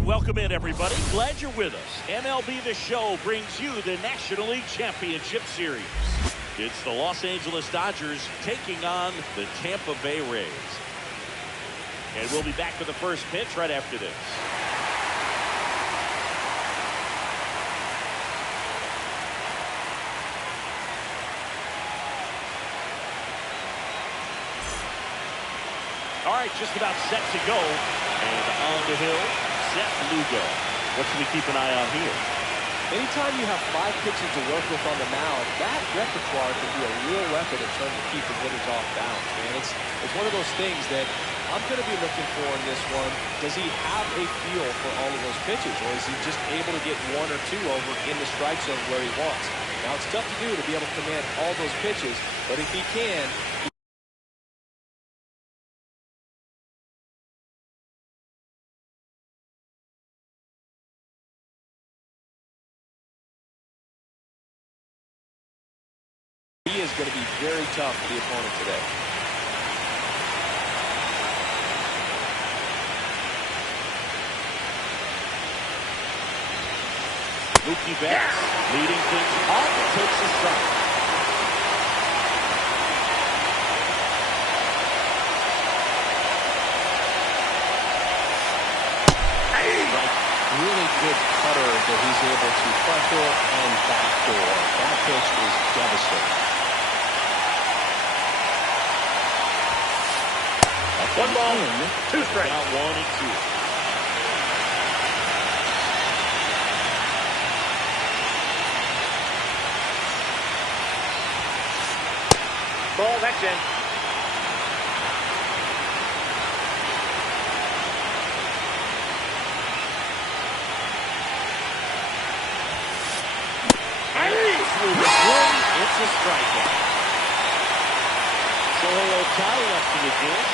And welcome in, everybody. Glad you're with us. MLB The Show brings you the National League Championship Series. It's the Los Angeles Dodgers taking on the Tampa Bay Rays. And we'll be back with the first pitch right after this. All right, just about set to go. And on the hill, Seth Lugo. What should we keep an eye on here? Anytime you have 5 pitches to work with on the mound, that repertoire can be a real weapon in terms of keeping hitters off balance, man. It's one of those things that I'm going to be looking for in this one. Does he have a feel for all of those pitches, or is he just able to get 1 or 2 over in the strike zone where he wants? Now, it's tough to do to be able to command all those pitches, but if he can, he is going to be very tough for the opponent today. Mookie Betts leading things off and takes a strike. Really good cutter that he's able to front door and back door. That pitch is devastating. That's 1 ball, 2 strikes. Now 1 and 2. Ball, that's in. It's a strikeout. Shohei Ohtani up to the dish.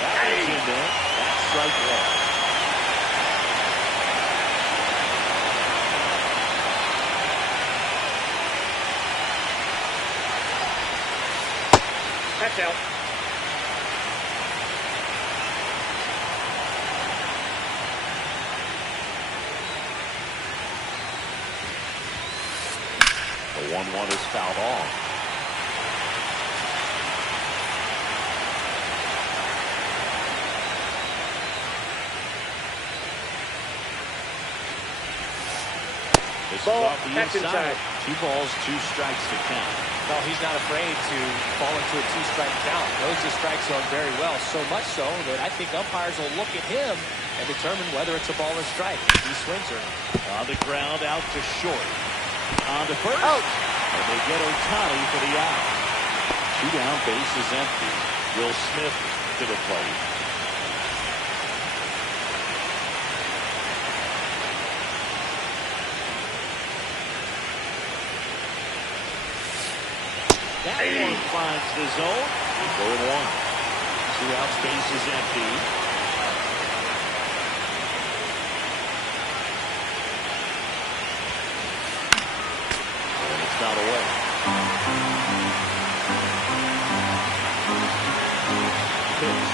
That was in there. That's strike 1. That's out. The 1-1 is fouled off. This Ball, is off the that's inside. inside. 2 balls, 2 strikes to count. No, he's not afraid to fall into a 2-strike count. Knows the strike zone very well, so much so that I think umpires will look at him and determine whether it's a ball or strike. He swings her. On the ground, out to short. On to first. Out. And they get Ohtani for the out. 2 down, base is empty. Will Smith to the plate. That one finds the zone. 0-1. 2 outs, base is empty. And it's fouled away. Pitch.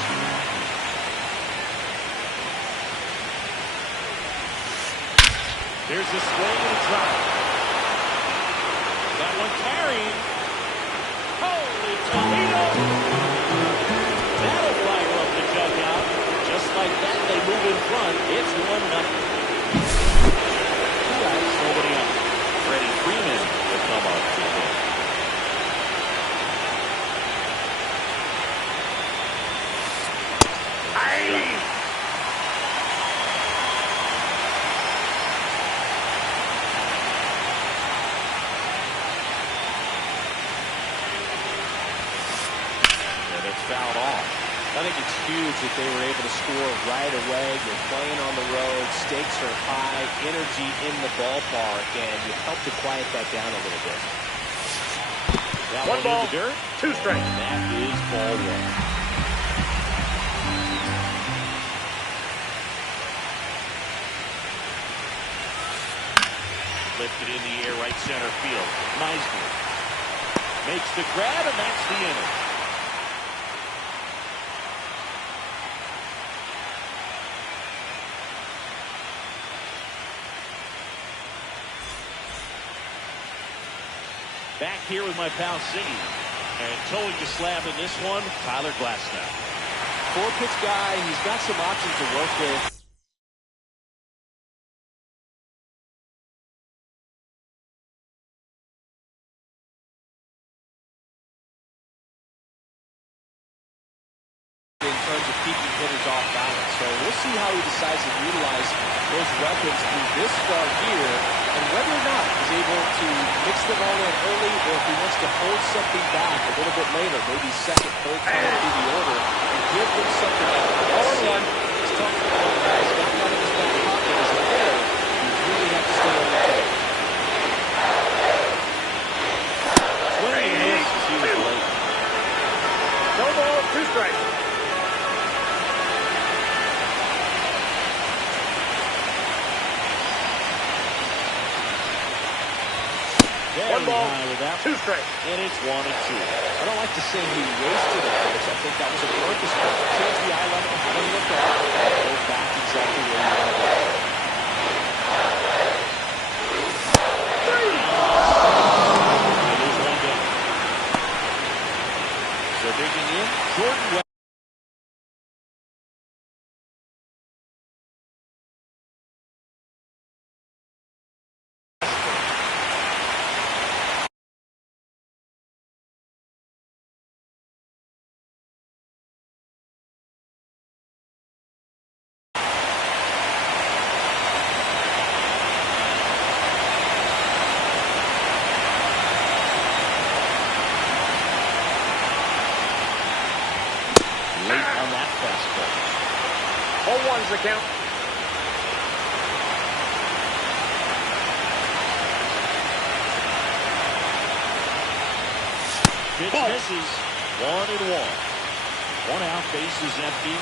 There's a swing and a drive. That one carried. Holy Toledo! That'll fire up the dugout. Just like that, they move in front. It's 1-0. 2 outs, nobody on. Freddie Freeman will come up to him. Fouled off. I think it's huge that they were able to score right away. You're playing on the road, stakes are high, energy in the ballpark, and you help to quiet that down a little bit. That 1 ball, in the dirt. 2 strikes. And that is ball 1. Lifted in the air, right center field. Meisner. Makes the grab, and that's the inning. Back here with my pal Siggy. And towing the slab in this one, Tyler Glasnow. Four-pitch guy. He's got some options to work with. In terms of keeping hitters off balance. So we'll see how he decides to utilize those weapons through this start here, and whether or not he's able to mix them all in early, or if he wants to hold something back a little bit later, maybe second, third time through the order, and give them something out. It's tough for the guys. Got that in his back pocket as a hitter. You really have to stay on the toe. Swing and miss as he was late. No ball, 2 strikes. Very 1 ball, high with that 2 strikes. And it's 1-2. I don't like to say he wasted a pitch. I think that was a purpose pitch. Change the eye level, have him look up, and go back exactly where you want to go. It is 1 down. So digging in, Jordan West. Late on that fastball. 0-1's the count. Pitch misses. 1-1. 1 out, base is empty.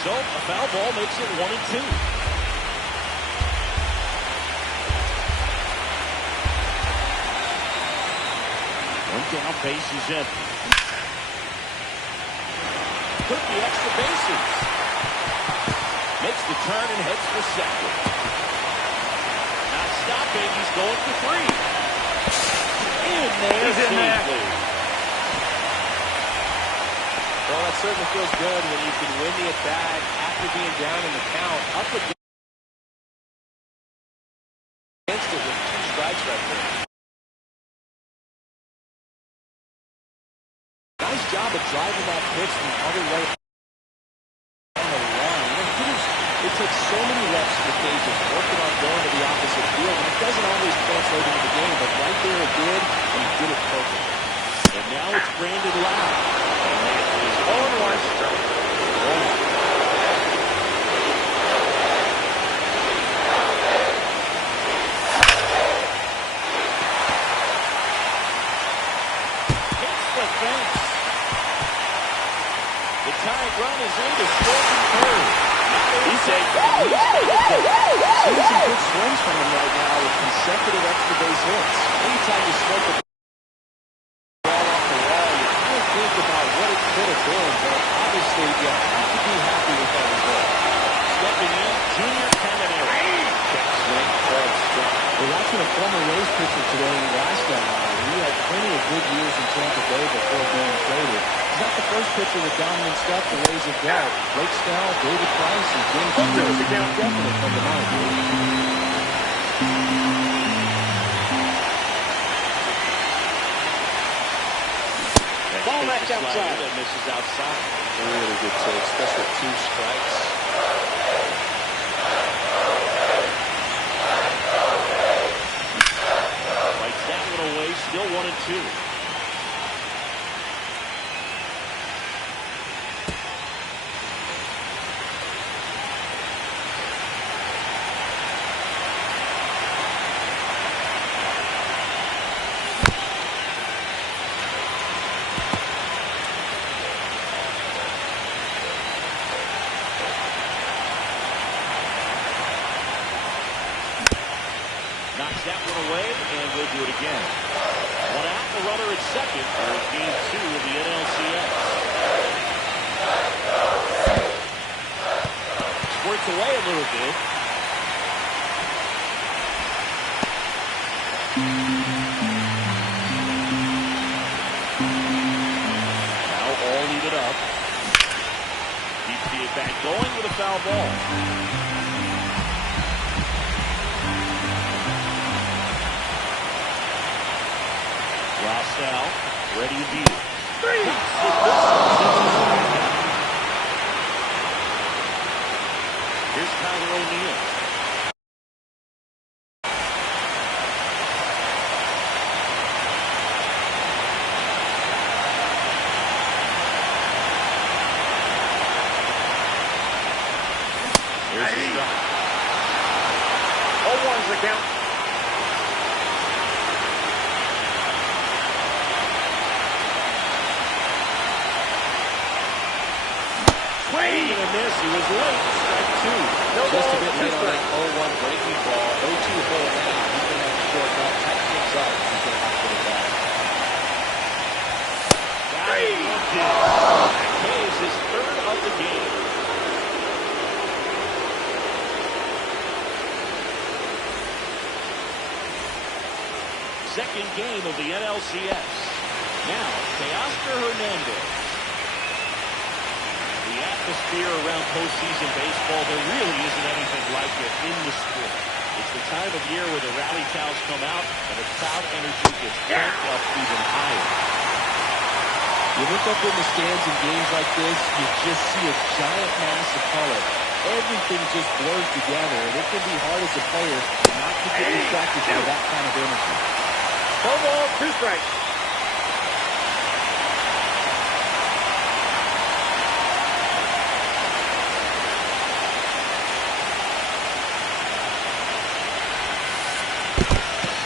So a foul ball makes it 1-2. Down, base is empty. Took the extra bases. Makes the turn and heads for second. Not stopping, he's going for 3. In there safely. Well, that certainly feels good when you can win the at-bat after being down in the count. Up against it with 2 strikes right there. Nice job of driving that pitch the other way on the line. You know, hitters, it takes so many reps in the cages working on going to the opposite field, and it doesn't always translate into the game, but right there it did, and he did it perfect. And now it's Brandon Lowe. And that is 0-1. 1 out. Tying run is in to Stanton third. He's taking Seeing some good swings from him right now with consecutive extra base hits. Anytime you smoke a ball off the wall, you kind of think about what it could have been, but obviously you have to be happy with that result. Stepping in, Junior Caminero. Check swing, called strike. We're watching a former Rays pitcher today in Glasnow. He had plenty of good years in Tampa Bay before being traded. He's not the first pitcher with dominant stuff the Rays have got. Blake Snell, David Price, and James Hughes definitely come to mind. Ball that's outside. That misses outside. A really good take, especially 2 strikes. Fights that one away, still 1-2. away, and we'll do it again. One out, the runner at second. Here's game 2 of the NLCS. Squirts away a little bit. Now all even up. Keeps the at bat going with a foul ball. Ross now, ready to beat it. Here's Tyler O'Neill. Here's the strike. 0-1's the count. Swing and a miss. He was late. Strike 2. No Just a bit late on that 0-1 breaking ball. 0-2 hole now. He's going to have to shorten up, tighten things up. He's going to have to get it back. That pays his third of the game. Second game of the NLCS. Now, Teoscar Hernandez. The atmosphere around postseason baseball, there really isn't anything like it in the sport. It's the time of year where the rally cows come out and the crowd energy gets cranked up even higher. You look up in the stands in games like this, you just see a giant mass of color. Everything just blurs together, and it can be hard as a player not to get distracted by that kind of energy. No ball, 2 strikes.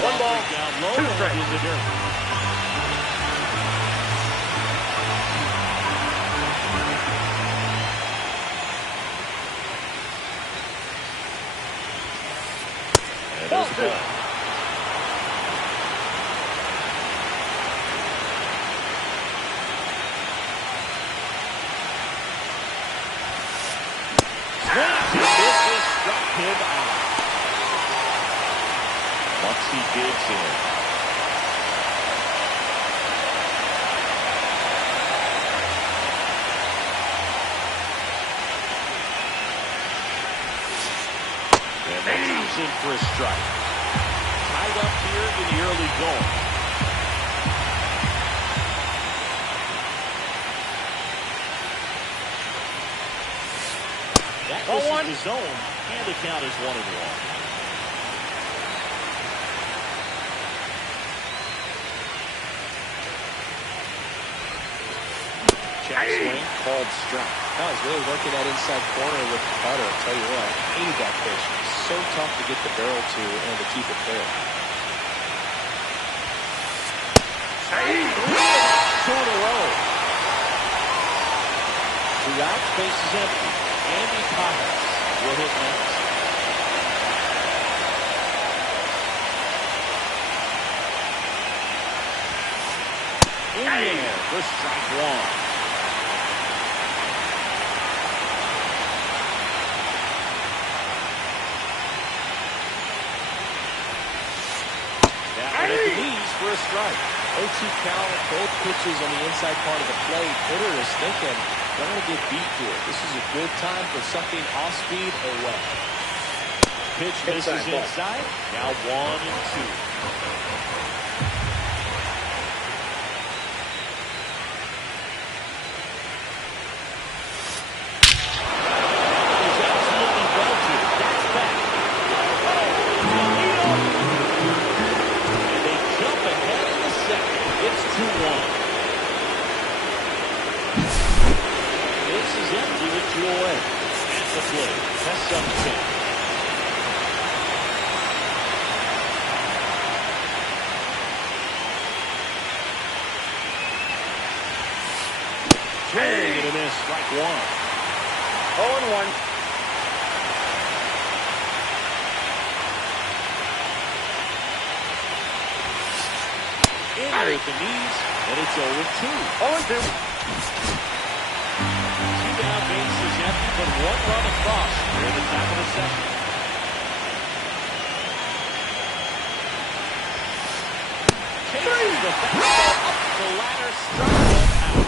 One ball, down low 2 strikes. in the dirt. And there's the ball. Swings and misses, struck him out. Once he digs in. And that comes in for a strike. Tied up here in the early going. That misses the zone, and the count is 1-1. Check swing, called strike. Now he's really working that inside corner with the cutter. I'll tell you what, I hated that pitch. It's so tough to get the barrel to and to keep it fair. Two in a row. 2 outs, base is empty. Andy Pajas will hit next. In there for strike 1. At the knees for a strike. 0-2 count, both pitches on the inside part of the plate. Hitter is thinking, don't want to get beat here. This is a good time for something off speed or wet. Pitch misses inside. Now 1-2. Swing and a miss, strike 1. 0-1. Got it with the knees, and it's 0-2. 0-2. Two down, bases empty, but one run across near the top of the second. Chases the fastball up the ladder, struck him out.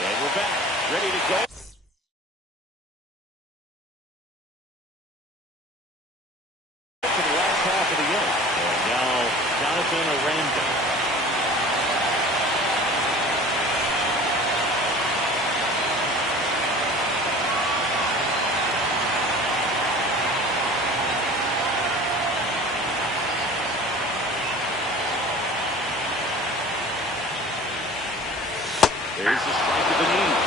And we're back, ready to go. To the last half of the inning. And now Jonathan Aranda. There's the strike to the knees.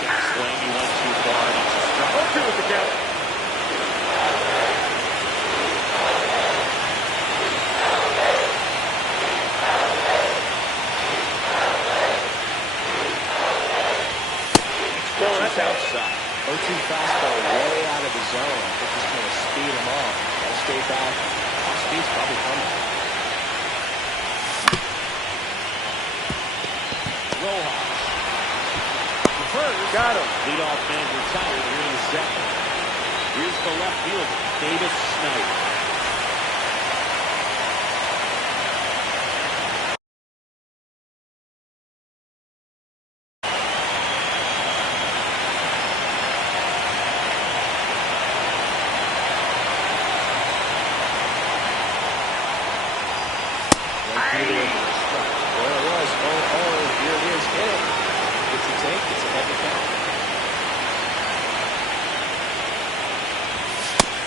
Check swing, he went too far, and it's a strike. 0-2 with the count. Well, that's outside. 0-2 fastball way out of the zone. I think he's trying to speed him off. Gotta stay back. Off speed's probably coming. Rojas. The first. Got him. Leadoff man retired here in the second. Here's the left fielder, Davis Snyder. There it was. 0-0. Here it is. Hit it. It's a take. It's a heavy count.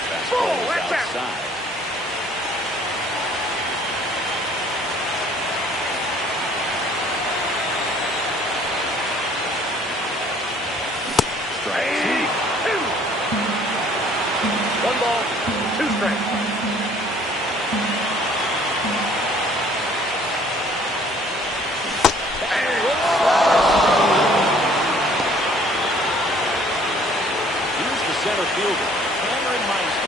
Fastball is watch out. outside. Strike two. 1 ball, 2 strikes. Here's the center fielder, Cameron Meister.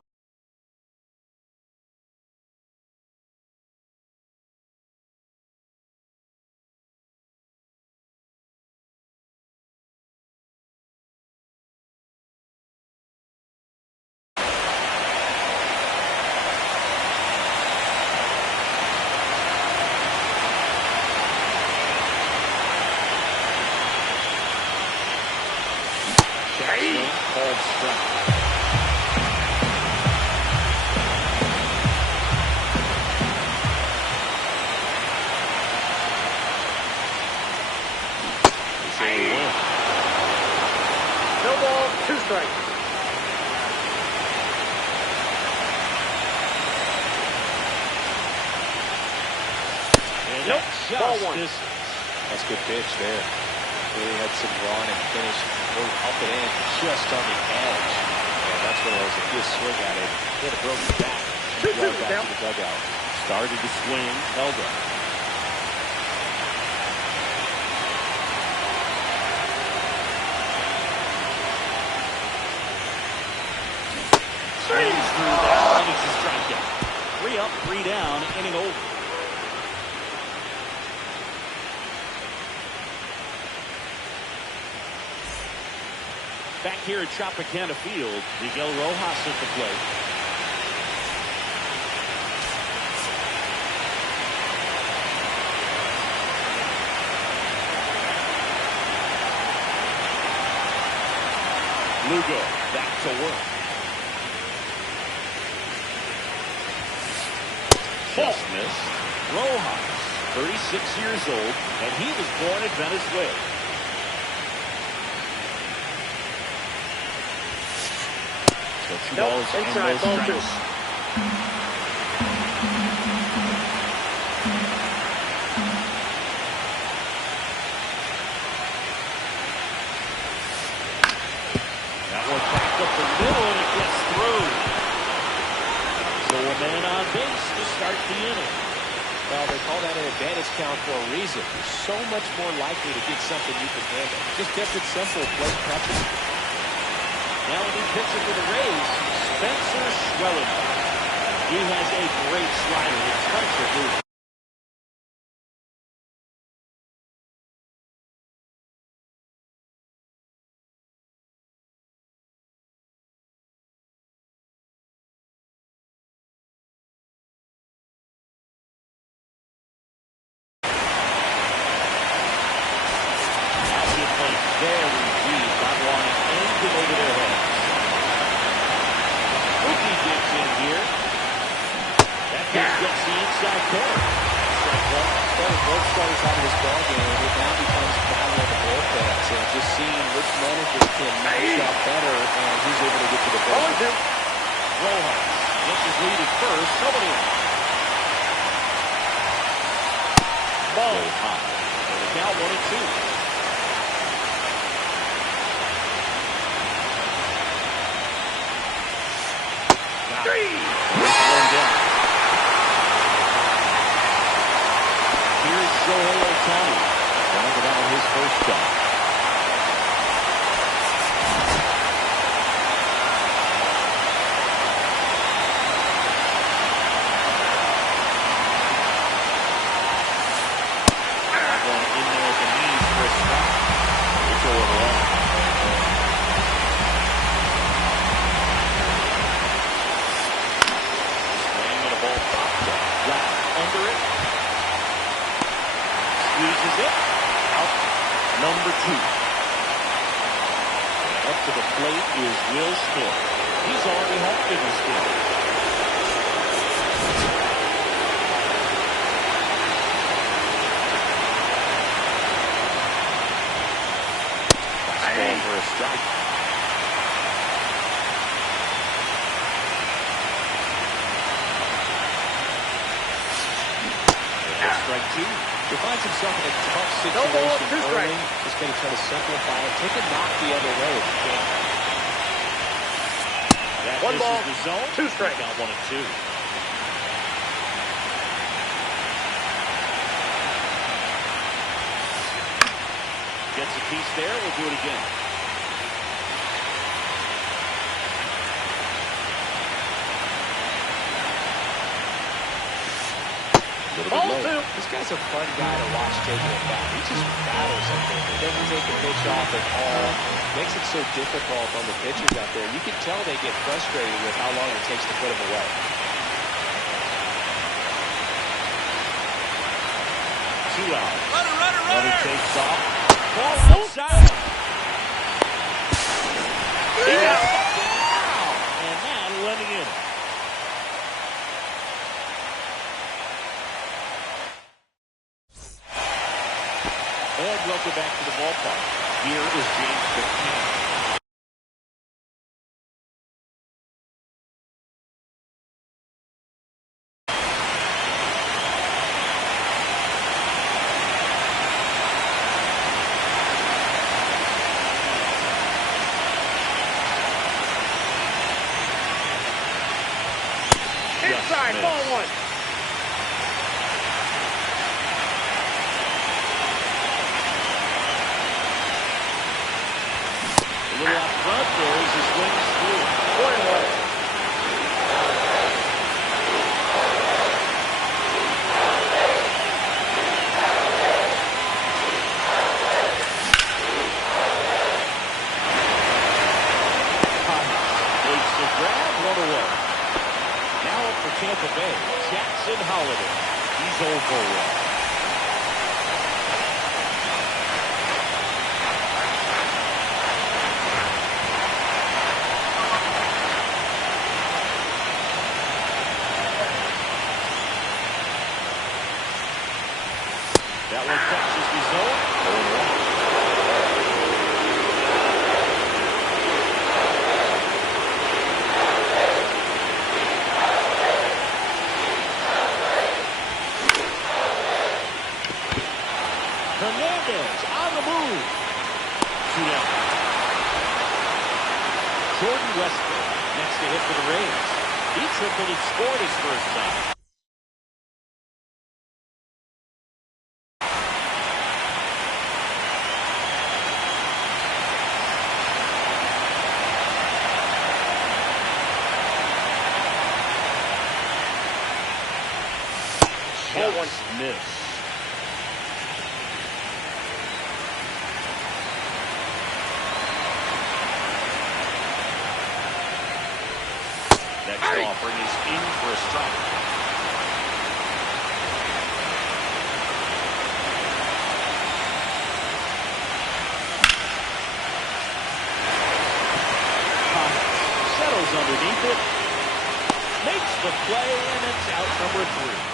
Called strike. No ball, 2 strikes. And Nope. that's Ball just 1. distance. That's good pitch there. Really had some run and finish. Really up and in just on the edge. And that's what it was. If you swing at it, hit a broken back. 2-2 Right back down. to the dugout. Started to swing, held up. Swings through that one. It's a strikeout. 3 up, 3 down, inning over. Back here at Tropicana Field, Miguel Rojas at the plate. Lugo back to work. Just missed. Rojas, 36 years old, and he was born in Venezuela. So 2 Nope, balls and inside, no ball 2. strikes. That one back up the middle, and it gets through. So a man on base to start the inning. Well, they call that an advantage count for a reason. You're so much more likely to get something you can handle. Just kept it simple, play practice. Now a new pitcher for the Rays, Spencer Schwellen. He has a great slider that strikes it loose. Very deep, not wanting anything over their heads. Mookie gets in here. That pitch gets the inside corner. Strike one. Well, both starters out of this ball game, it now becomes a battle of the bullpens, and just seeing which manager can match up better and who's able to get to the ball. Rojas gets his lead at first. Nobody out. Ball high. And the count 1-2. Three. Here's Shohei Ohtani. Rounded out his first shot. Going in there at the knees for a strike. It's over long. Under it. Squeezes it. Out. Number 2. And up to the plate is Will Smith. He's already homed in this game. Ball for a strike. Strike 2. He finds himself in a tough situation early. He's going to try to simplify it. Take a knock the other way if you can. That One ball, the zone. 2 strikes. Count 1-2. Gets a piece there. We'll do it again. Ball 2. This guy's a fun guy to watch taking it back. He just battles up there. He doesn't take a pitch off at all. Makes it so difficult on the pitchers out there. You can tell they get frustrated with how long it takes to put him away. Two out. Runner. Runner takes off. Ball outside. He got something now. And now running in. And welcome back to the ballpark. Here is James McCann. Inside, ball 1. A little out front there as his wings through. 1-1. Makes the grab, run away. Now up for Tampa Bay, Jackson Holiday. He's 0 for 1. That one catches the zone. 0-1. Hernandez on the move. 2 down. Jordan Westburg next to hit for the Rays. He tripled and scored his first time. 1. Miss. Next offering is in for a strike. Settles underneath it. Makes the play, and it's out number 3.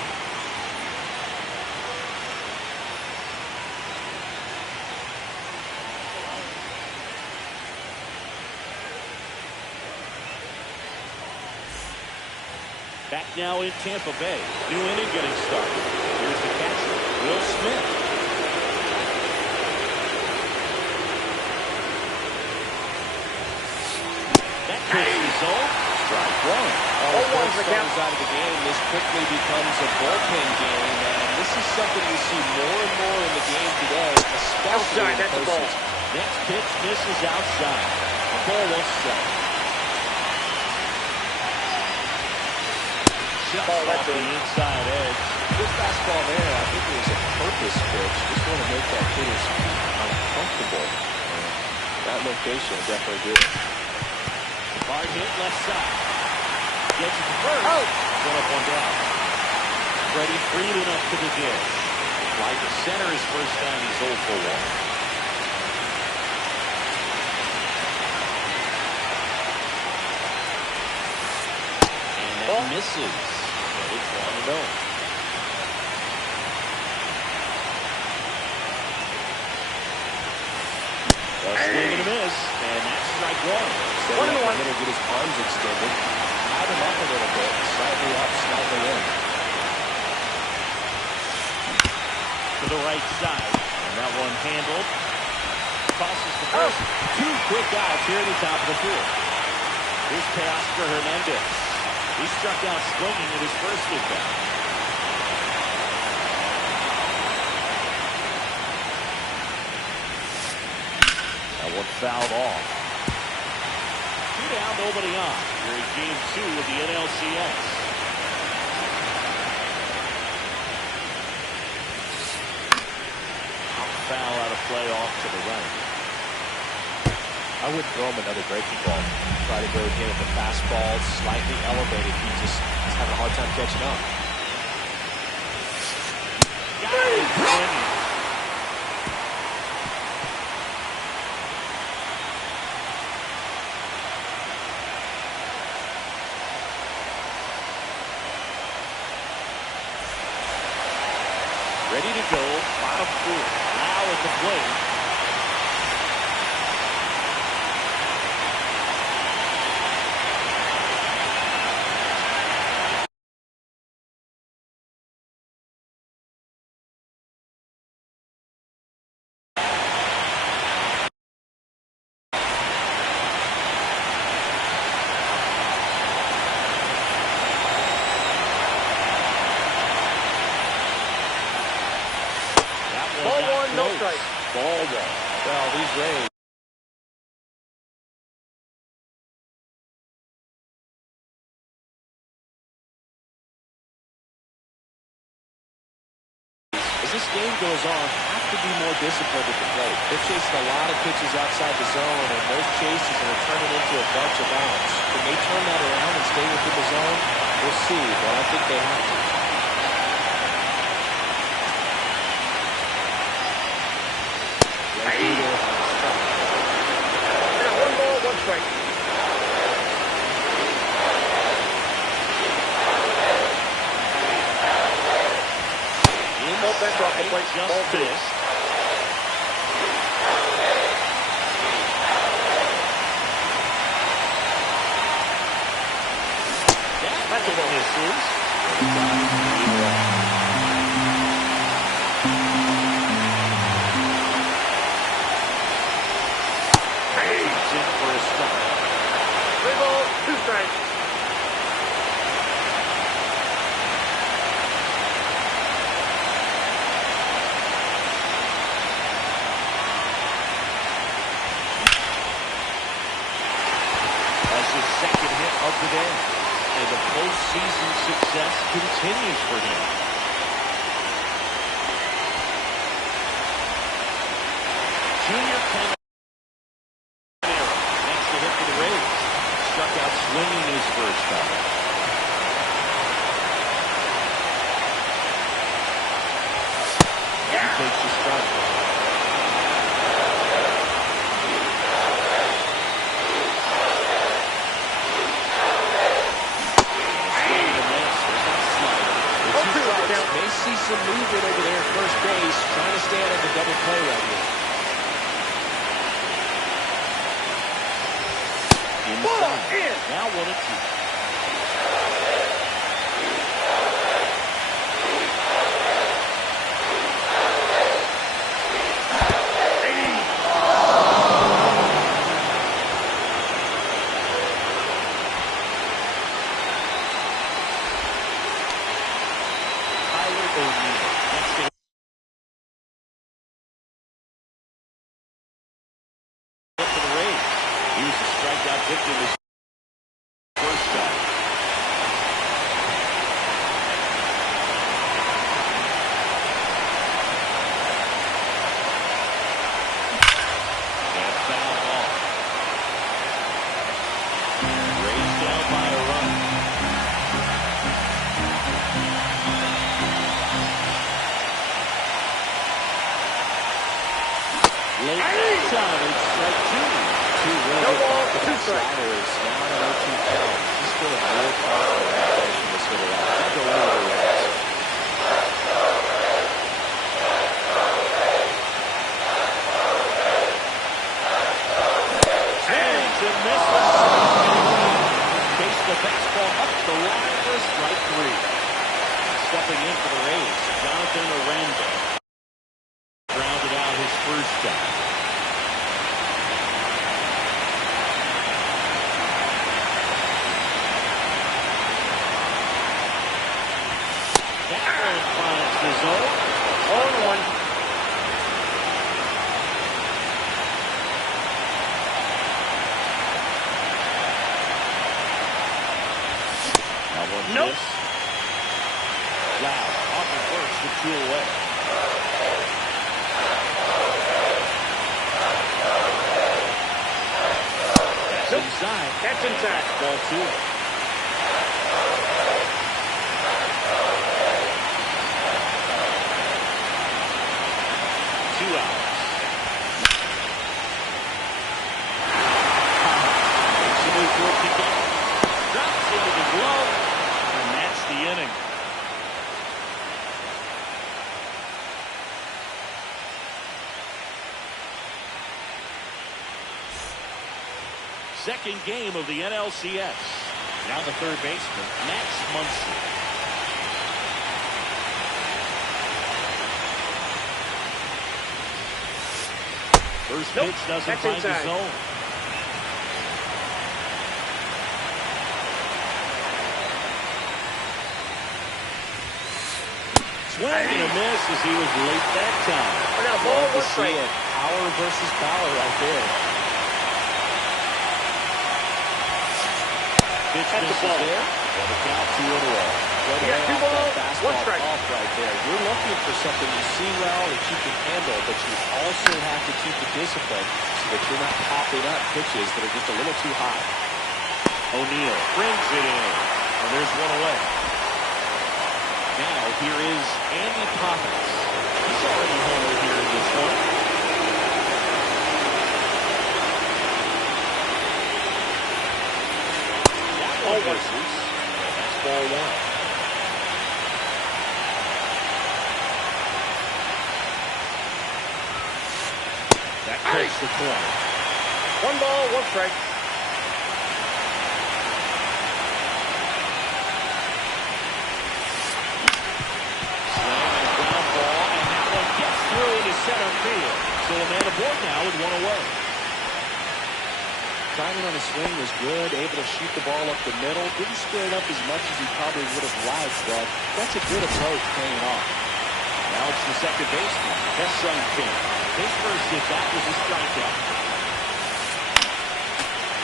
Back now in Tampa Bay. New inning getting started. Here's the catcher, Will Smith. That pitch result, strike 1. Once the count is out of the game, this quickly becomes a bullpen game, and this is something we see more and more in the game today, especially outside, in the that's a ball. postseason. Next pitch misses outside. Ball 1-7. Just Ball, off that's the it. inside edge. This fastball there, I think it was a purpose pitch. Just want to make that hitter's feet uncomfortable. That location will definitely do it. Hard hit left side. Gets it to first. Out. One up, one down. Freddie Freeman up to the dish. Right to center his first time. He's 0 for 1. And that misses. But it's 1-0. A swing and a miss. And that's strike 1. Instead of letting the hitter get his arms extended, tied him up a little bit, slightly up, slightly in. To the right side. And that one handled. Tosses to first. 2 quick outs here at the top of the 4th. Here's Teoscar Hernandez. He struck out swinging at his first at-bat. That one fouled off. 2 down, nobody on. Here in Game 2 of the NLCS. Foul out of play off to the right. I wouldn't throw him another breaking ball. Try to go hit at the fastball, slightly elevated. He just is having a hard time catching up. Got it. Swinging. Ready to go. Bottom 4. Now at the plate. Ball 1, no strike. Ball 1. Well, these Rays. As this game goes on, have to be more disciplined at the plate. They're chasing a lot of pitches outside the zone, and those chases are turning into a bunch of outs. Can they turn that around and stay within the zone? We'll see, but I think they have to. Yeah, 1 ball, 1 strike. Inside, that's off the plate. just Ball 2. missed. That's a ball. Misses. He's in for a strike. 3 balls, 2 strikes. That's his second hit of the day. And the postseason success continues for him. first time. He takes a strike. May see some movement over there at first base, trying to stand at the double play right here. Inside. Now 1-2. Victim is first time. And foul off. Raised down by a run. Late time, it's strike two. No ball, 2 strikes. Sliders, now an 0-2 count. He's still a real confident application this hitter out. I'll go over the Reds. Swings and misses. Chase the fastball up the line for strike three. Stepping in for the Rays, Jonathan Aranda. Grounded out his first time. Finds the zone. 0-1. Nope. Loud off the first with 2 away. That's inside. That's inside. Ball 2. Drops into the glove, and that's the inning. Second game of the NLCS. Now the third baseman, Max Muncy. First pitch doesn't find the zone. Swing and a miss as he was late that time. We got a ball, 1 strike. Power versus power right there. Pitch misses there. And a count 2 in a row. You got 2 balls, 1 strike. Off right there. You're looking for something you see well that you can handle, but you also have to keep the discipline so that you're not popping up pitches that are just a little too high. O'Neill brings it in. And there's 1 away. Now here is Andy Poppins. He's already homered here in this one. That one misses. That's ball 1. That takes the corner. 1 ball, 1 strike. Center field. So a man aboard now with 1 away. Timing on the swing was good, able to shoot the ball up the middle. Didn't square it up as much as he probably would have liked, but that's a good approach paying off. Now it's the second baseman, Hesung Kim. His first hit back was a strikeout.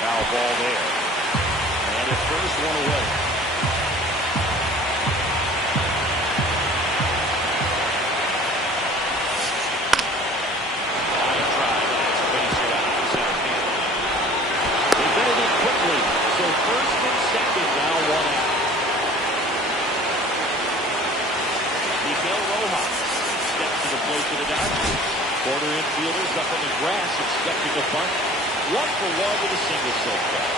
Foul ball there. And at first, 1 away. So first and second fielders up on the grass expecting a bunt. 1 for 1 with a single so far.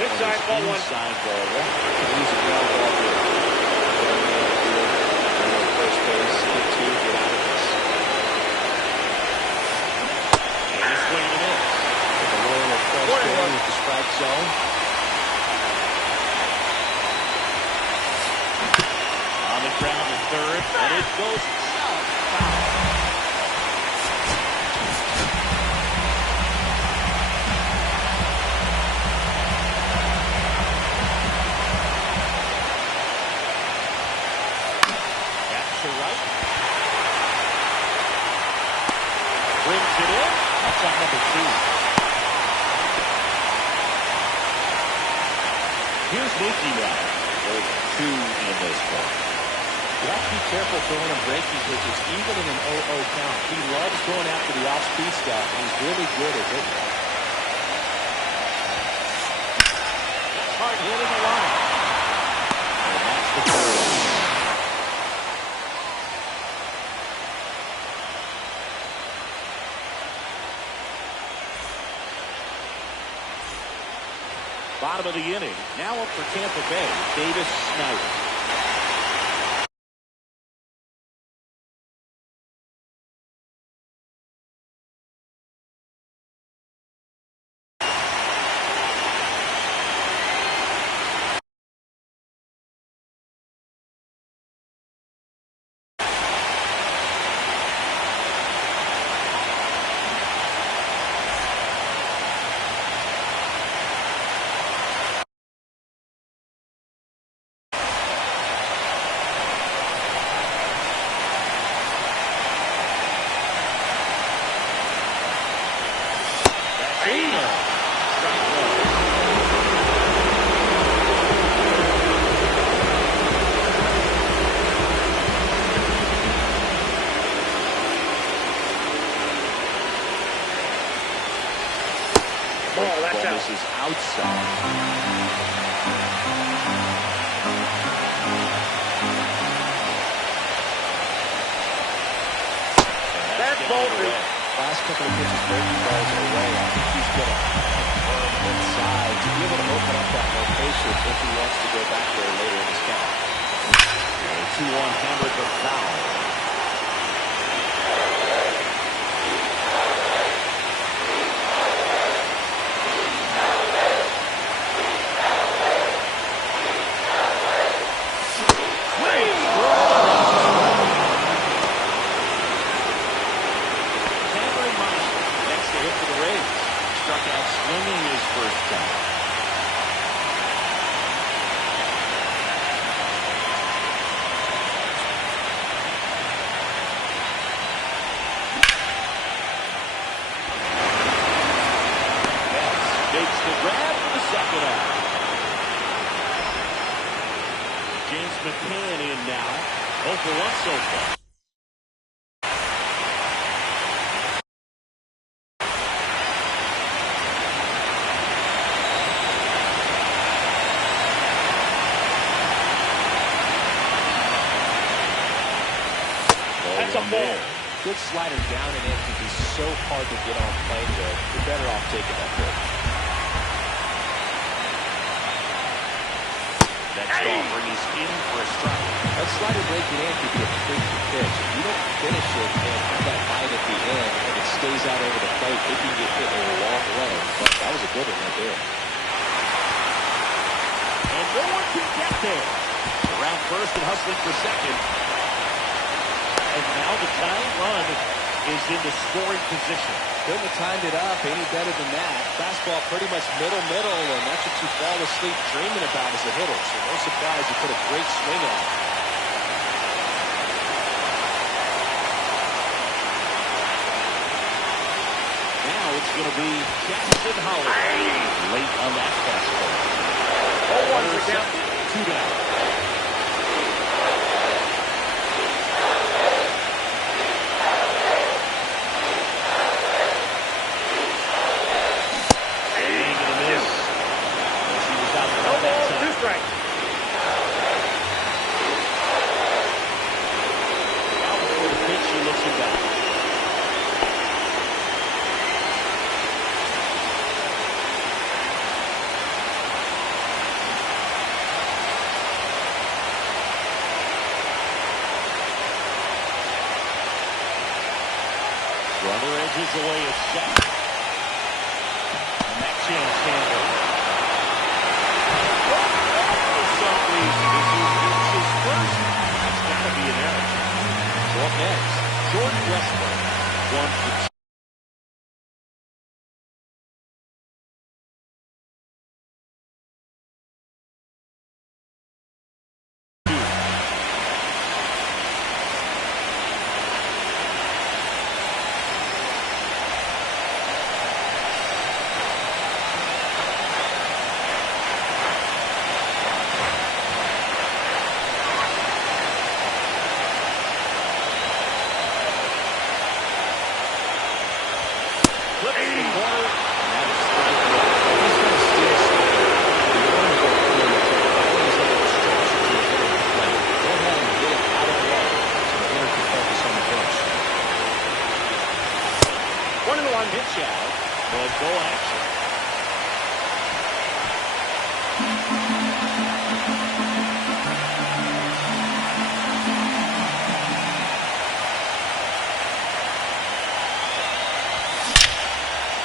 Inside ball 1. Inside ball 1. He's a ground ball here. First base, get 2, get out of this. And a swing and a miss. A little frustrating with the strike zone. On the ground to third, and it goes foul. To right. Brings it in. That's on number 2. Here's Mookie now. There's 2 in this one. You have to be careful throwing him breaking pitches, even in an 0-0 count. He loves going after the off-speed stuff, and he's really good at hitting that. Hard hitting the line. And that's the 3rd. Bottom of the inning. Now up for Tampa Bay, Davis Snyder. This is outside. That's ball 2. Last couple of pitches, breaking balls away. I think he's going to confirm inside to be able to open up that location if he wants to go back there later in this count. 2-1 hammered the foul. Struck out swinging his first time. Makes the grab for the second out. James McCann in now. 0 for 1 so far. That's a ball. Good slider down and in because he's so hard to get on plane with. You're better off taking that pitch. Next offer, he's in for a strike. That slider breaking in could be a freaky pitch. If you don't finish it and have that bite at the end and it stays out over the plate, it can get hit in a long way. But that was a good one right there. And no one can get there. Around first and hustling for second. And now the tying run is in the scoring position. Couldn't have timed it up any better than that. Fastball pretty much middle, and that's what you fall asleep dreaming about as a hitter. So no surprise you put a great swing on it. Now it's going to be Jackson Holiday late on that fastball. 0-1 for count. 2 down. Brother edges away a shot. And that chance handled. For some reason, this is his first. That's got to be an error. So up next, Jordan Westbrook. 1 for 2. Pitch out, but go action.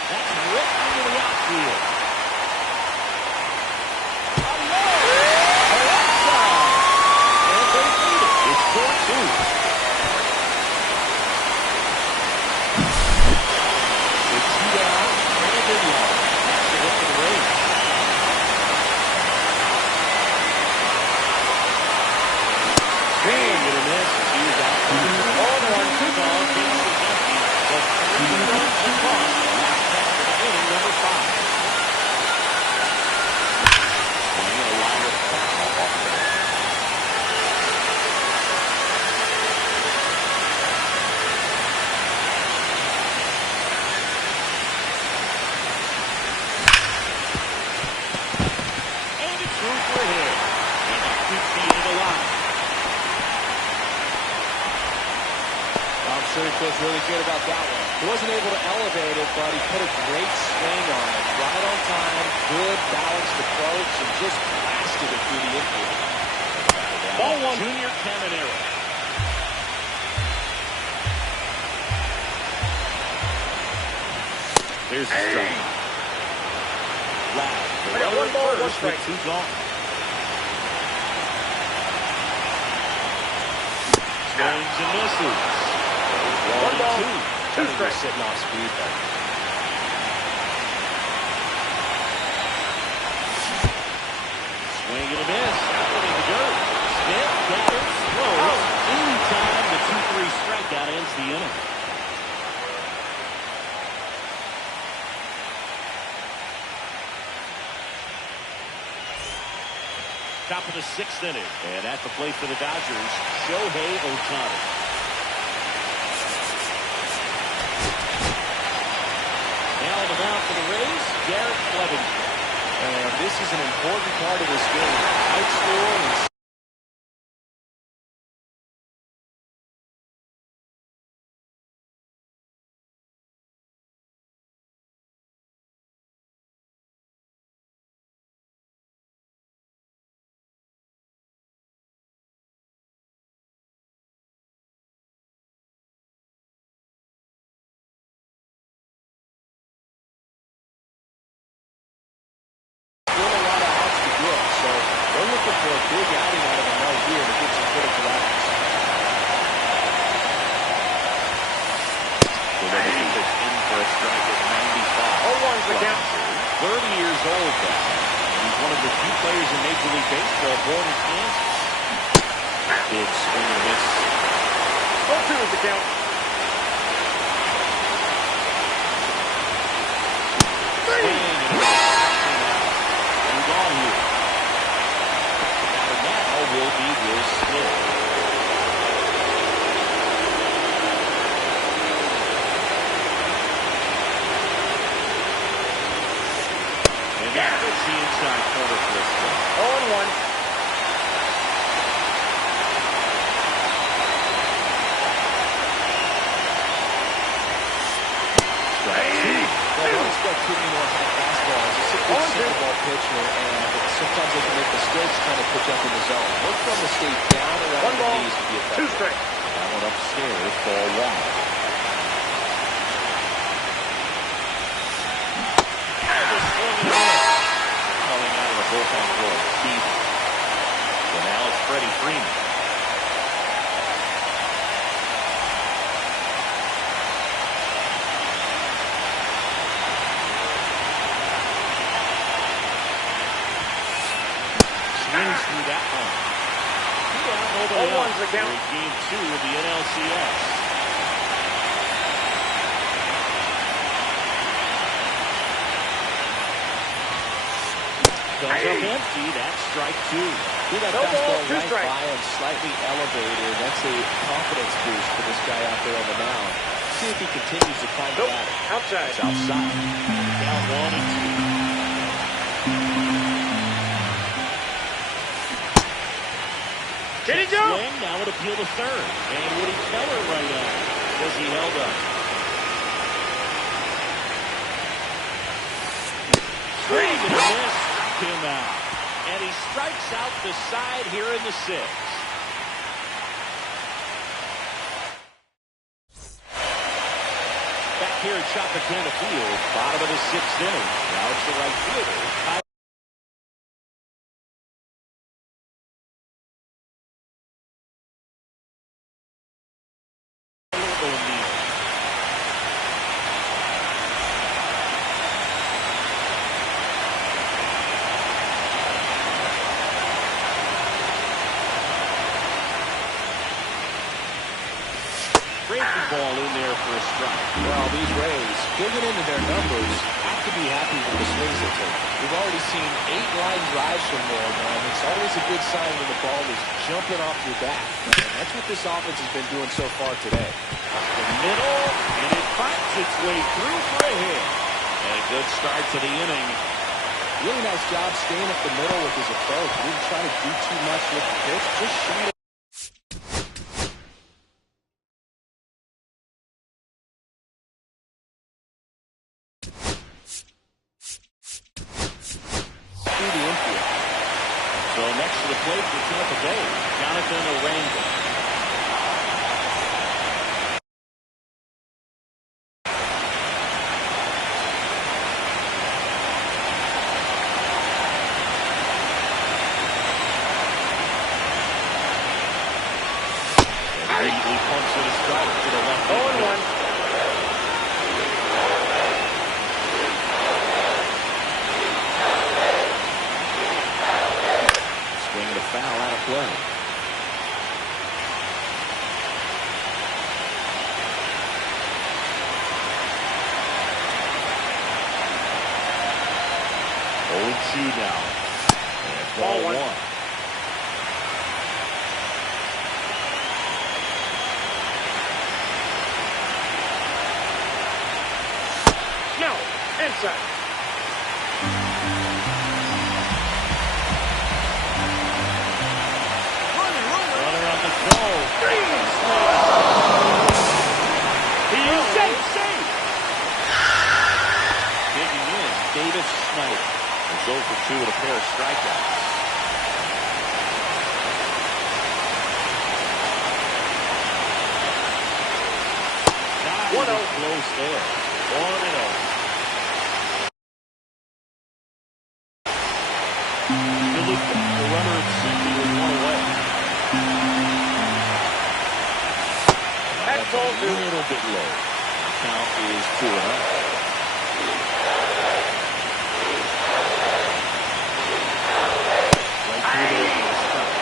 That's ripped into the outfield. And they beat it. It's 4-2. He feels really good about that one. He wasn't able to elevate it, but he put a great swing on it. Right on time, good balanced approach, and just blasted it through the infield. Ball one. Junior Caminero. There's the strike. I got 1 ball, 1 strike. 2 gone. Swings and misses. 1 ball, 2 strikes. Sitting off speed there. Swing and a miss. Out in the dirt. Smith gathers, throws. Anytime the 2-3 strikeout ends the inning. Top of the 6th inning. And at the plate for the Dodgers, Shohei Ohtani. Now on the mound for the Rays, Garrett Clevenger. And this is an important part of this game. Tight score and for a big outing out of him right here to get some critical outs. In for a strike at 95. 0-1's the count. 30 years old now. He's one of the few players in Major League Baseball born in Kansas. Big swing and miss. 0-2 is the count. Swing and a miss. And gone here. Now will be Will Smith. And that gets the inside corner for this one. 0-1. Well, don't expect too many more high fastballs. It's a good single ball pitcher, and sometimes they can make mistakes trying to pitch up in the zone. Look for them to stay down around the knees to be effective. 2 strikes. That one upstairs, ball 1. Freeman. Swings through that one. Two down, nobody out. 0-1's the count. Game 2 of the NLCS. Comes up empty. That's strike 2. See that No ball, fastball 2 right strikes. by him, slightly elevated. That's a confidence boost for this guy out there on the mound. See if he continues to climb the Nope. ladder. Outside. It's outside. Down 1-2. Did he jump? Swing, now it appeal to third. And Woody Keller right on as he held up. Swing and a miss. Struck him out. And he strikes out the side here in the 6th. Back here at Tropicana Field, bottom of the 6th inning. Now it's the right fielder. Breaking ball in there for a strike. Well, these Rays, digging into their numbers, have to be happy with the swings they take. We've already seen 8 line drives from there, man. It's always a good sign when the ball is jumping off your bat. And that's what this offense has been doing so far today. The middle, and it finds its way through for a hit. And a good start to the inning. Really nice job staying up the middle with his approach. He didn't try to do too much with the pitch, just shot it. Through the infield. So next to the plate for Tampa Bay, Jonathan Orangel. Immediately pumps in a strike to the left. 0-1. Swing and a foul out of play. Oh, 2 now. And ball Ball 1. 1. No. Inside. Runner on the go. He's safe. Digging in, Davis Snyder. He's 0 for 2 with a pair of strikeouts. Not 1-0. even close there. 1-0. The runner simply was 1 away. That's ball A 2. little bit low. The count is 2-0. Right through there for a strike.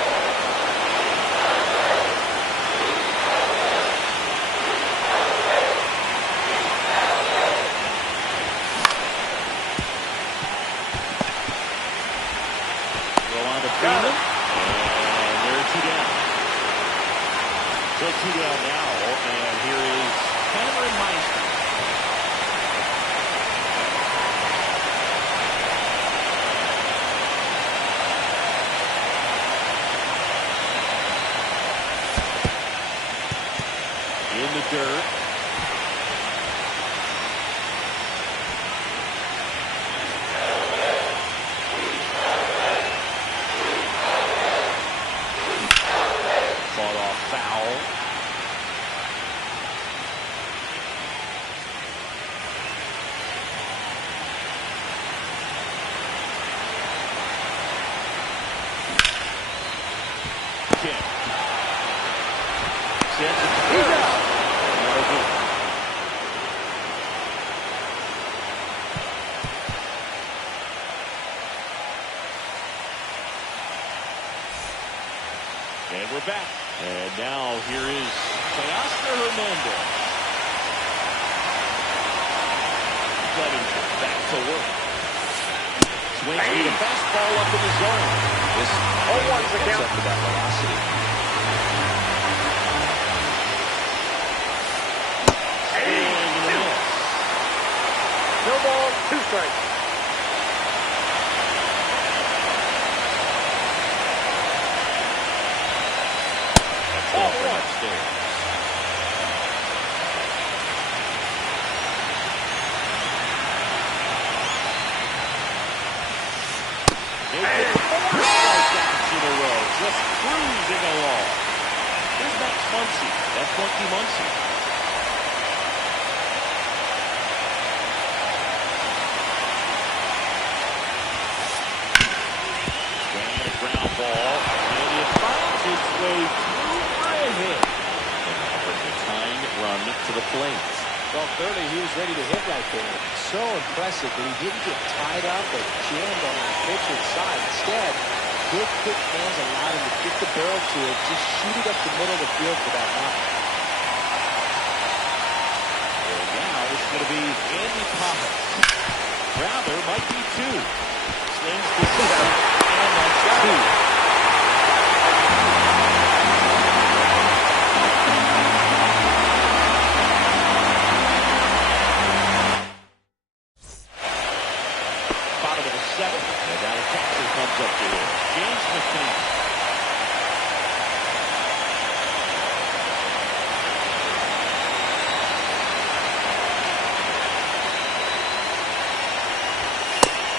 Throw on to Freeman. And they're 2 down. So 2 down now. And here is Cameron Meister. back. And now here is Teoscar Hernandez. Clevenger back to work. Swings with a fastball up in the zone. This 0-1's the count. Up to that velocity. No ball, 2 strikes. Upstairs. Making 4 strikeouts in a row, just cruising along. Here's Max Muncy. That's Funky Muncy. Swinging a ground ball, and it finds its way through for a hit. And now brings a tying run to the plate. Well, clearly he was ready to hit right there. So impressive that he didn't get tied up or jammed on the pitch inside. Instead, good quick hands allowed him to get the barrel to it, just shoot it up the middle of the field for that knock. And now it's going to be Andy Poppins. Rather, might be 2. Slings to center, and that's 2. And now the catcher comes up to him. James McCann.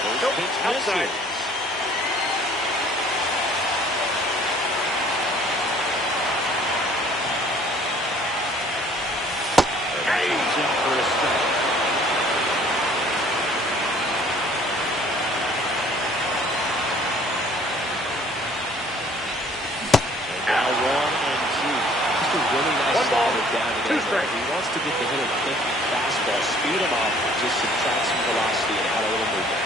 First pitch misses. And he's in for a strike. Down 2 strikes. He wants to get the hitter thinking fastball, speed him up, just subtract some velocity and add a little movement.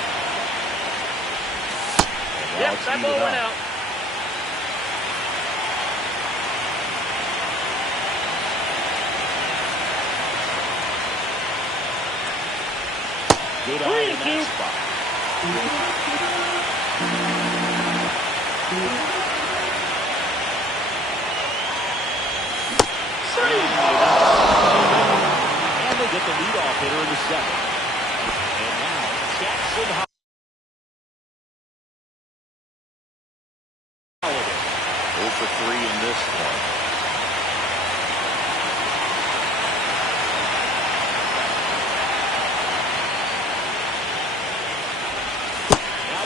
Yep, that ball went out. Good eye in that spot. And they get the leadoff hitter in the 7th. And now Jackson Holiday. 0 for 3 in this one.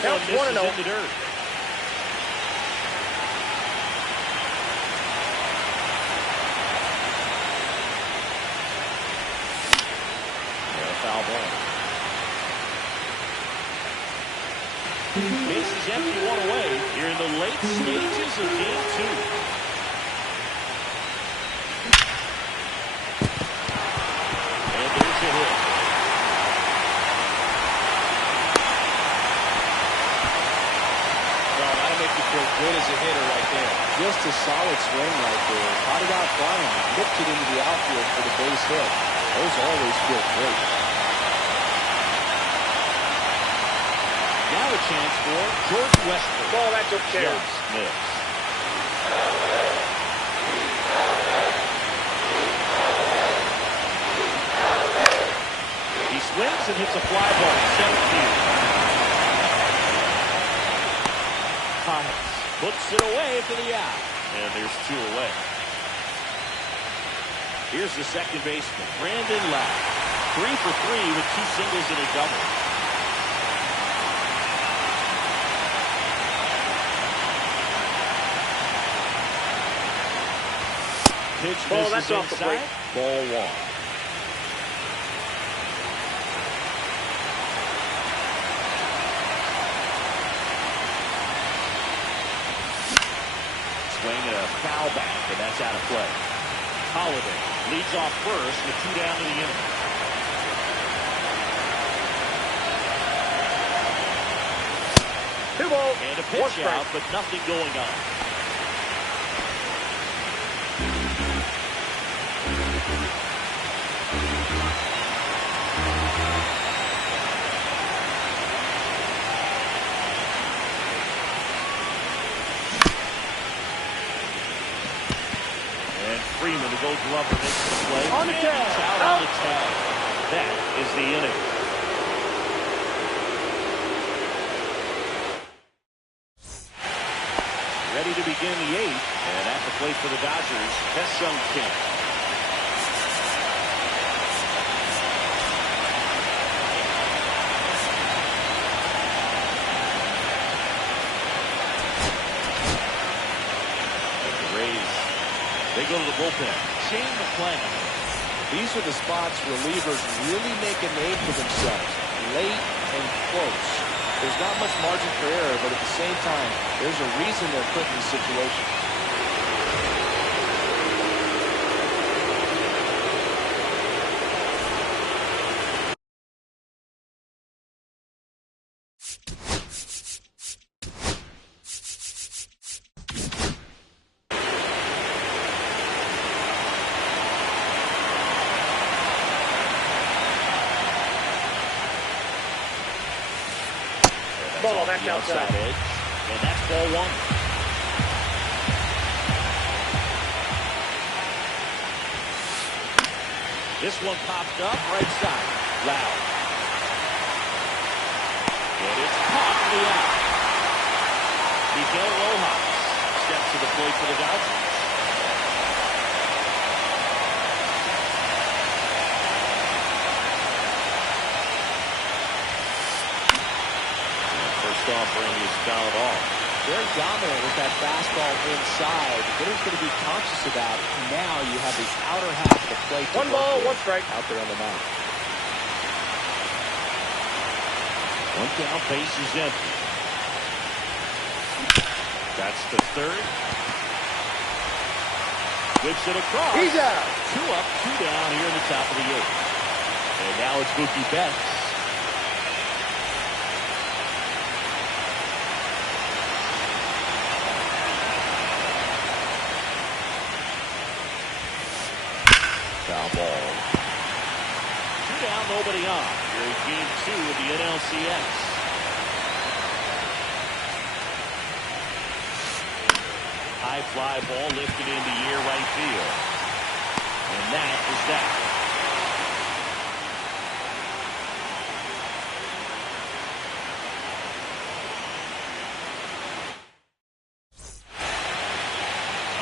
Now one misses in the dirt. Foul ball. Bases empty, 1 away here in the late stages of game 2. And there's a hit. Well, that'll make you feel good as a hitter right there. Just a solid swing right there. Caught it out flying, whipped it into the outfield for the base hit. Those always feel great. Now a chance for Jordan Westburg. Ball that took care. Just missed. He swings and hits a fly ball in center field. Poppins puts it away for the out. And there's 2 away. Here's the second baseman, Brandon Lowe. 3 for 3 with 2 singles and a double. Pitch ball, misses that's off the plate. Ball 1. Swing and a foul back, and that's out of play. Holiday leads off first with 2 down to the inning. Two balls, And a pitch out, but nothing going on. Glover makes the play. On the And tag. he's out on the tag. That is the inning. Ready to begin the eighth. And at the plate for the Dodgers, Tae-Sung Kim. They go to the bullpen. Shane McClanahan. These are the spots relievers really make a name for themselves. Late and close. There's not much margin for error, but at the same time, there's a reason they're put in this situation. Ball, Off that's the outside outside. edge. And that's ball one. This one popped up right side. Loud. And it's caught in the out. Miguel Rojas steps to the plate for the Dodgers. First off, Randy is foul at all. Very dominant with that fastball inside. What he's going to be conscious about now, you have the outer half of the plate. One ball, one strike. Out there on the mound. One down, base is empty. That's the third. Whips it across. He's out. 2 up, 2 down here in the top of the eighth. And now it's Mookie Betts. Foul ball. 2 down, nobody on. Here is game 2 of the NLCS. High fly ball lifted into near right field. And that is that.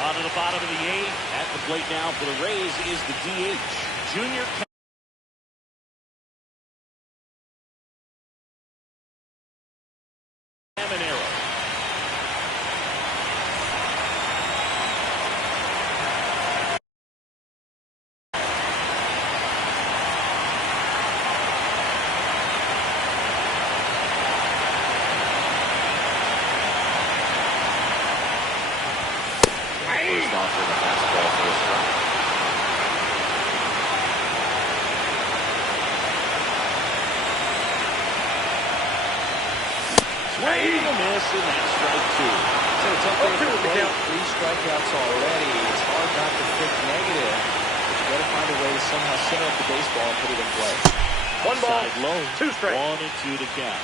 On to the bottom of the eighth. At the plate now for the Rays is the DH, Junior Caminero. First off for the fastball for a strike. Swing and a miss, and that's strike 2. So it's up there for the 3 strikeouts already. It's hard not to think negative, but you got to find a way to somehow center up the baseball and put it in play. One ball, Outside low. 2 strikes. 1 and 2 to count.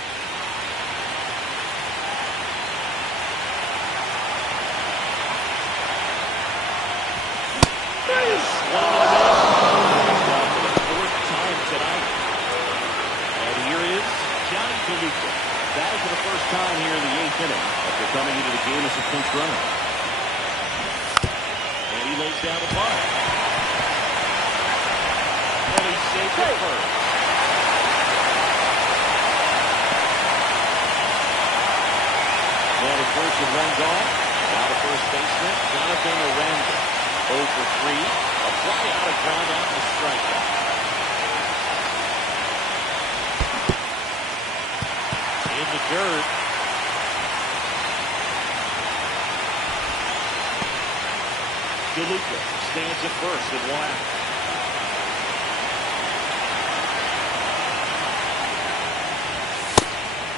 Batting for the first time here in the 8th inning after coming into the game as a pinch runner. And he lays down the bunt. And he's safe at first. Now to first and 1 gone. Now to first baseman, Jonathan Aranda. 0 for 3. A fly out, a ground out, and a strikeout. In the dirt. DeLuca stands at first and 1 out.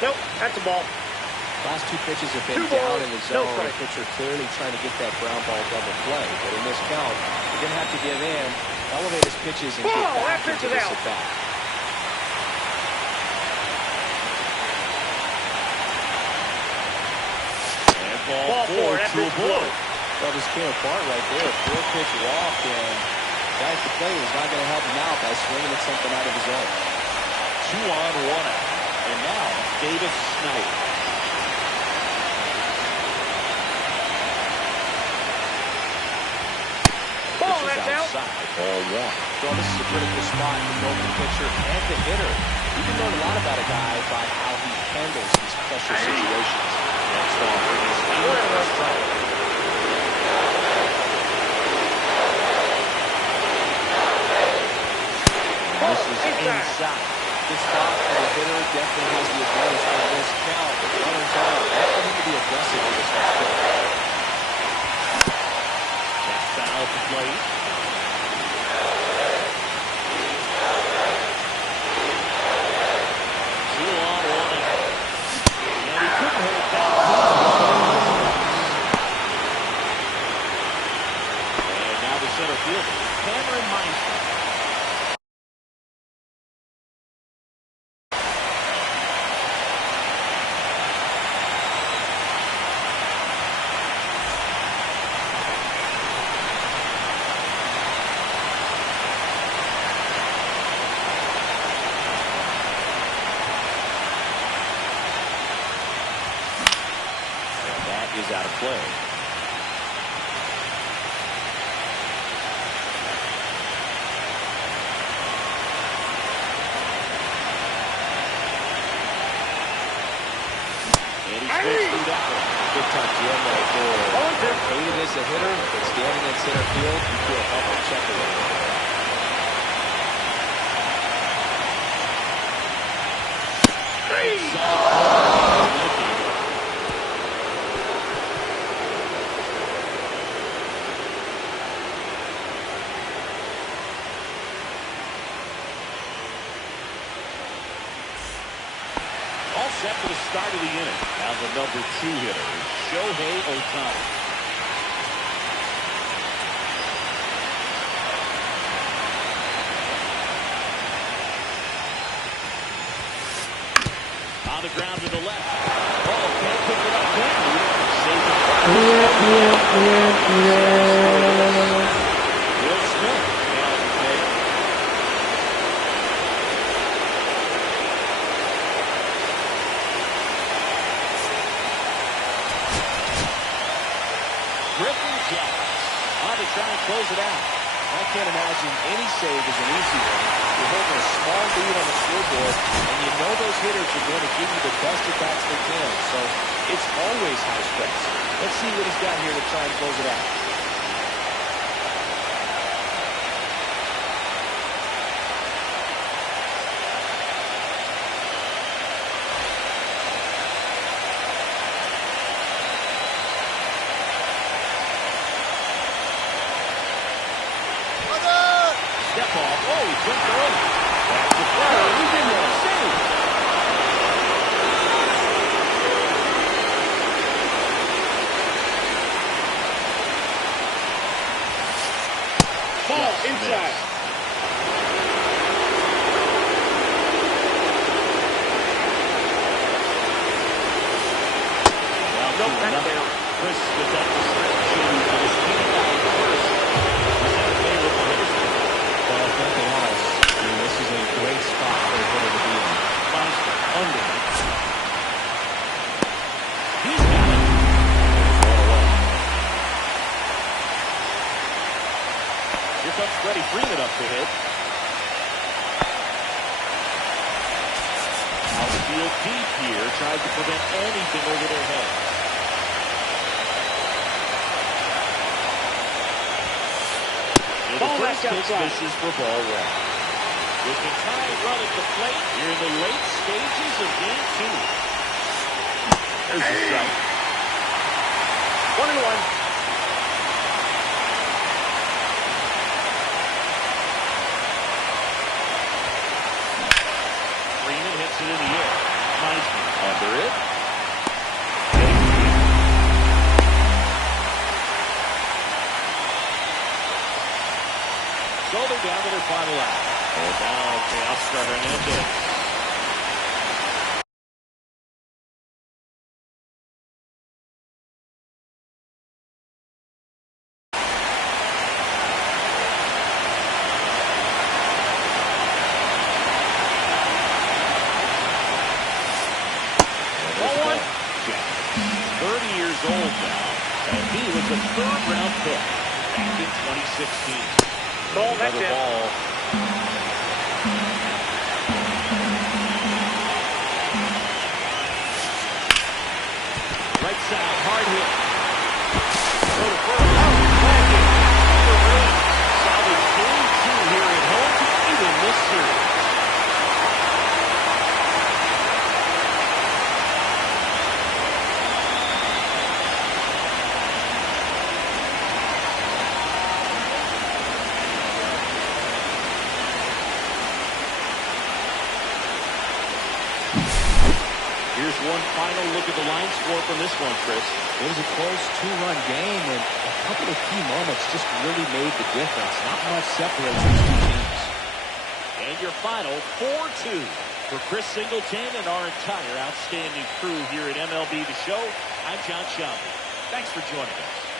Nope, that's a ball. Last 2 pitches have been 2 down balls, in the no zone. strike. The pitcher clearly trying to get that ground ball double play. But in this count, you're going to have to give in, elevate his pitches, and get Ball, back that pitch into is this out. at bat. And ball 4 that to a pitch ball. blew. Well, this came apart right there. 4-pitch walk, and guy at the plate is not going to help him out by swinging at something out of his own. 2 on, 1 out. And now, David Snyder. Ball, This is that's out. outside, ball 1. So this is a critical spot for both the pitcher and the hitter. You can learn a lot about a guy by how he handles these pressure situations. Next offer is in for a strike. This is inside. This spot for the hitter definitely has the advantage on this count. Runners on. Look for him to be aggressive with this next pitch. That's foul to plate. Center fielder, Cameron Meisner. And that is out of play. Good touch the end right there. Hated as a hitter, but standing in center field, you feel help and check a little bit. All set for the start of the inning. Now the number 2 hitter, Shohei Ohtani. On the ground to the left. Oh, can't pick it up. Save it. Will Smith. Now to take. On to try and close it out. I can't imagine any save is an easy one. You're holding a small lead on the scoreboard, and you know those hitters are going to give you the best at bats they can. So it's always high stress. Let's see what he's got here to try and close it out. Step off. Oh, he jumped early. That's a play. He didn't want to save. Ball inside. Nope, that's down. Chris with that distraction and his feet out first. Was that favorable hitter? Well, if nothing else, I mean, this is a great spot for a hitter to be in. Meisner under. He's got it. Thrown away. Here comes Freddie Freeman up to hit. Outfield deep here, tries to prevent anything over their heads. The first pitch misses for ball 1. With the tying run at the plate, you're in the late stages of game 2. There's a strike. 1-1. Freeman hits it in the air. Meisner under it. So they're down to their final out. And now Teoscar Hernandez. a third-round pick back in 2016. Ball, that's Another it. ball. Right side, hard hit. Go to first. Solid game 2 here at home to even this series. Here's one final look at the line score from this one, Chris. It was a close 2-run game, and a couple of key moments just really made the difference. Not much separates these two teams. And your final 4-2 for Chris Singleton and our entire outstanding crew here at MLB The Show. I'm John Shelby. Thanks for joining us.